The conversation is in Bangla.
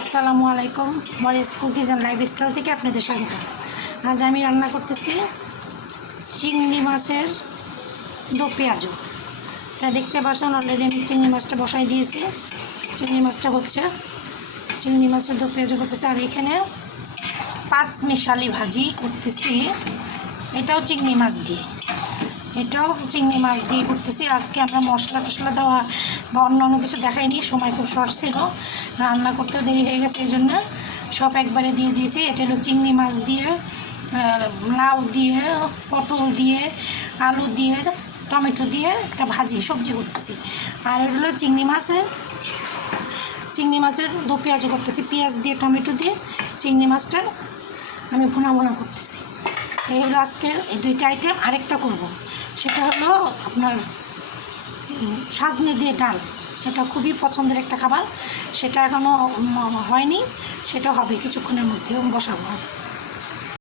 আসসালামু আলাইকুম। মরিস কুকিজ অ্যান্ড লাইফস্টাইল থেকে আপনাদের স্বাগত। আজ আমি রান্না করতেছি চিংড়ি মাছের দো পেঁয়াজু। এটা দেখতে পাচ্ছেন, অলরেডি আমি চিংড়ি মাছটা বসাই দিয়েছি। চিংড়ি মাছটা হচ্ছে চিংড়ি মাছের দো পেঁয়াজু করতেছি। আর এখানে 5 মিশালি ভাজি করতেছি, এটাও চিংড়ি মাছ দিয়ে করতেছি। আজকে আমরা মশলা টশলা দেওয়া বা অন্য কিছু দেখাইনি, সময় খুব শর্ট ছিল, রান্না করতেও দেরি হয়ে গেছে, এই জন্য সব একবারে দিয়ে দিয়েছি। এটা হলো চিংড়ি মাছ দিয়ে, লাউ দিয়ে, পটল দিয়ে, আলু দিয়ে, টমেটো দিয়ে একটা ভাজি সবজি করতেছি। আর এটা হলো চিংড়ি মাছের দো পেঁয়াজু করতেছি, পেঁয়াজ দিয়ে টমেটো দিয়ে চিংড়ি মাছটা আমি ভুনা করতেছি। এই হলো আজকের এই দুইটা আইটেম। আরেকটা করব, সেটা হলো আপনার সাজনে দিয়ে ডাল, সেটা খুবই পছন্দের একটা খাবার। সেটা এখনও হয়নি, সেটা হবে কিছুক্ষণের মধ্যে বসাবো।